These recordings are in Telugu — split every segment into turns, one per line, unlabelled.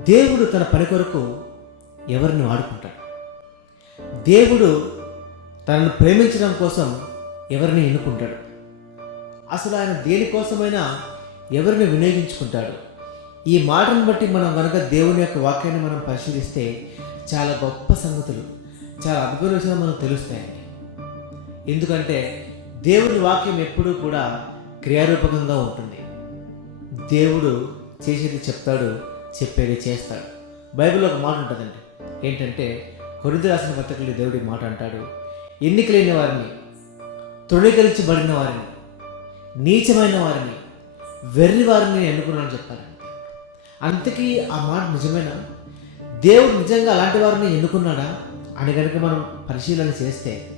దేవుడు తన పని కొరకు ఎవరిని వాడుకుంటాడు? దేవుడు తనను ప్రేమించడం కోసం ఎవరిని ఎన్నుకుంటాడు? అసలు ఆయన దేనికోసమైనా ఎవరిని వినియోగించుకుంటాడు? ఈ మాటను బట్టి మనం కనుక దేవుని యొక్క వాక్యాన్ని మనం పరిశీలిస్తే చాలా గొప్ప సంగతులు చాలా అద్భుత విషయాలు మనకు తెలుస్తాయండి. ఎందుకంటే దేవుని వాక్యం ఎప్పుడూ కూడా క్రియారూపకంగా ఉంటుంది. దేవుడు చేసేది చెప్తాడు చెప్పేది చేస్తాడు. బైబిల్లో ఒక మాట ఉంటుందండి. ఏంటంటే కొరిది రాసిన పత్రికలు దేవుడి మాట అంటాడు. ఎన్నికలేని వారిని తృణీకరించబడిన వారిని నీచమైన వారిని వెర్రి వారిని నేను ఎన్నుకున్నాను చెప్పారు అంతకీ ఆ మాట నిజమేనా? దేవుడు నిజంగా అలాంటి వారిని ఎన్నుకున్నాడా? అని కనుక మనం పరిశీలన చేస్తే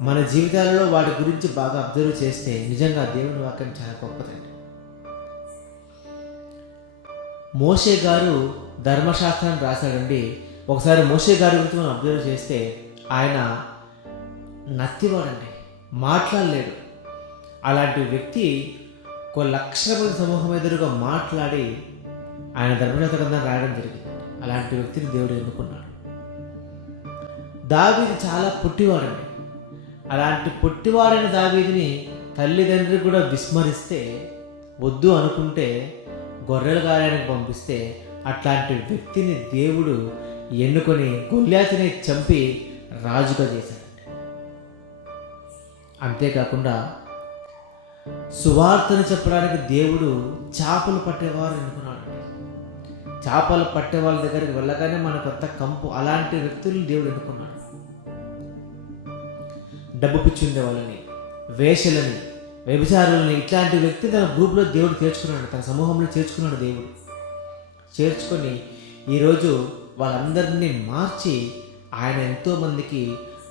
మన జీవితాలలో వాటి గురించి బాగా అబ్జర్వ్ చేస్తే నిజంగా దేవుని వాక్యం చాలా గొప్పదండి. మోషే గారు ధర్మశాస్త్రాన్ని రాశాడండి. ఒకసారి మోషే గారి గురించి మనం అబ్జర్వ్ చేస్తే ఆయన నత్తివాడండి. మాట్లాడలేడు. అలాంటి వ్యక్తి ఒక లక్ష మంది సమూహం ఎదురుగా మాట్లాడి ఆయన ధర్మశాస్త్ర గ్రంథాన్ని రాయడం జరిగింది. అలాంటి వ్యక్తిని దేవుడు ఎన్నుకున్నాడు. దావీది చాలా పుట్టివాడండి. అలాంటి పుట్టివాడైన దావీదిని తల్లిదండ్రులు కూడా విస్మరిస్తే వద్దు అనుకుంటే గొర్రెల గాయానికి పంపిస్తే అట్లాంటి వ్యక్తిని దేవుడు ఎన్నుకొని గొల్లాతిని చంపి రాజుగా చేశాడు. అంతేకాకుండా సువార్తను చెప్పడానికి దేవుడు చేపలు పట్టేవారు ఎన్నుకున్నాడు. చేపలు పట్టే వాళ్ళ దగ్గరికి వెళ్ళగానే మన కొత్త కంపు అలాంటి వ్యక్తులను దేవుడు ఎన్నుకున్నాడు. డబ్బు పిచ్చి ఉండే వాళ్ళని వేషలని వ్యభిచారులని ఇట్లాంటి వ్యక్తి తన గ్రూప్లో దేవుడు చేర్చుకున్నాడు తన సమూహంలో చేర్చుకున్నాడు దేవుడు. చేర్చుకొని ఈరోజు వాళ్ళందరినీ మార్చి ఆయన ఎంతోమందికి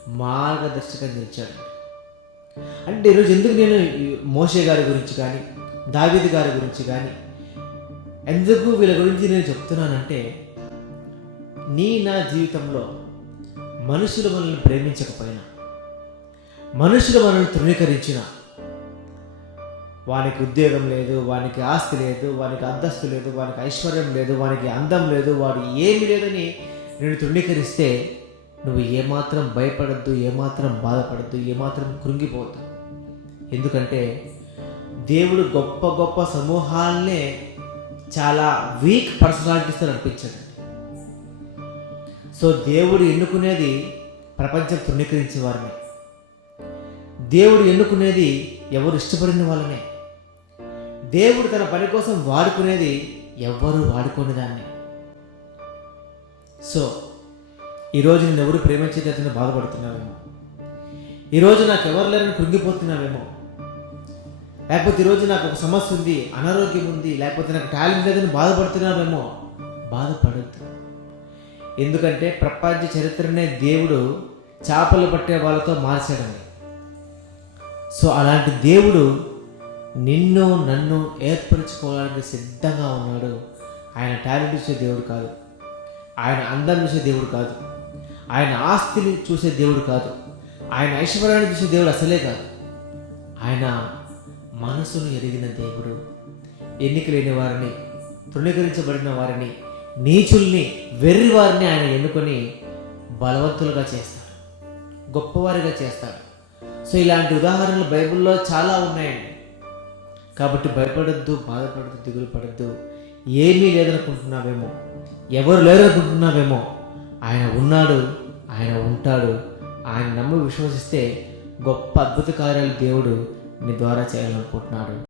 మార్గదర్శకంగా నిలిచాడు అంటే ఈరోజు ఎందుకు నేను ఈ మోషే గారి గురించి కానీ దావీద్ గారి గురించి కానీ ఎందుకు వీళ్ళ గురించి నేను చెప్తున్నానంటే నీ నా జీవితంలో మనుషులు మనల్ని ప్రేమించకపోయినా మనుషులు మనల్ని తృణీకరించినా వానికి ఉద్యోగం లేదు వానికి ఆస్తి లేదు వానికి అంతస్తు లేదు వానికి ఐశ్వర్యం లేదు వానికి అందం లేదు వాడు ఏమి లేదని నేను తృణీకరిస్తే నువ్వు ఏమాత్రం భయపడద్దు ఏమాత్రం బాధపడద్దు ఏమాత్రం కృంగిపోవద్దు. ఎందుకంటే దేవుడు గొప్ప గొప్ప సమూహాలనే చాలా వీక్ పర్సనాలిటీస్తో నడిపించాడు. సో దేవుడు ఎన్నుకునేది ప్రపంచం తృణీకరించే వారిని. దేవుడు ఎన్నుకునేది ఎవరు ఇష్టపడిన వాళ్ళనే. దేవుడు తన పని కోసం వాడుకునేది ఎవ్వరూ వాడుకోని దాన్ని సో ఈరోజు నేను ఎవరు ప్రేమించేటతను బాధపడుతున్నావేమో? ఈరోజు నాకు ఎవరు లేరని కృంగిపోతున్నావేమో? లేకపోతే ఈరోజు నాకు ఒక సమస్య ఉంది అనారోగ్యం ఉంది లేకపోతే నాకు టాలెంట్ లేదని బాధపడుతున్నావేమో? బాధపడద్దు. ఎందుకంటే ప్రపంచ చరిత్రనే దేవుడు చేపలు పట్టే వాళ్ళతో మార్చాడండి సో అలాంటి దేవుడు నిన్ను నన్ను ఏర్పరచుకోవడానికి సిద్ధంగా ఉన్నాడు. ఆయన టాలెంట్ చూసే దేవుడు కాదు. ఆయన అందం చూసే దేవుడు కాదు. ఆయన ఆస్తిని చూసే దేవుడు కాదు. ఆయన ఐశ్వర్యాన్ని చూసే దేవుడు అసలే కాదు. ఆయన మనసును ఎరిగిన దేవుడు. ఎన్నిక లేని వారిని తృణీకరించబడిన వారిని నీచుల్ని వెర్రి వారిని ఆయన ఎన్నుకొని బలవంతులుగా చేస్తాడు. గొప్పవారిగా చేస్తాడు. సో ఇలాంటి ఉదాహరణలు బైబిల్లో చాలా ఉన్నాయండి. కాబట్టి భయపడద్దు బాధపడద్దు దిగులు పడద్దు. ఏమీ లేదనుకుంటున్నావేమో? ఎవరు లేరనుకుంటున్నావేమో? ఆయన ఉన్నాడు ఆయన ఉంటాడు. ఆయన నమ్మి విశ్వసిస్తే గొప్ప అద్భుత కార్యాలు దేవుడు నీ ద్వారా చేయాలనుకుంటున్నాడు.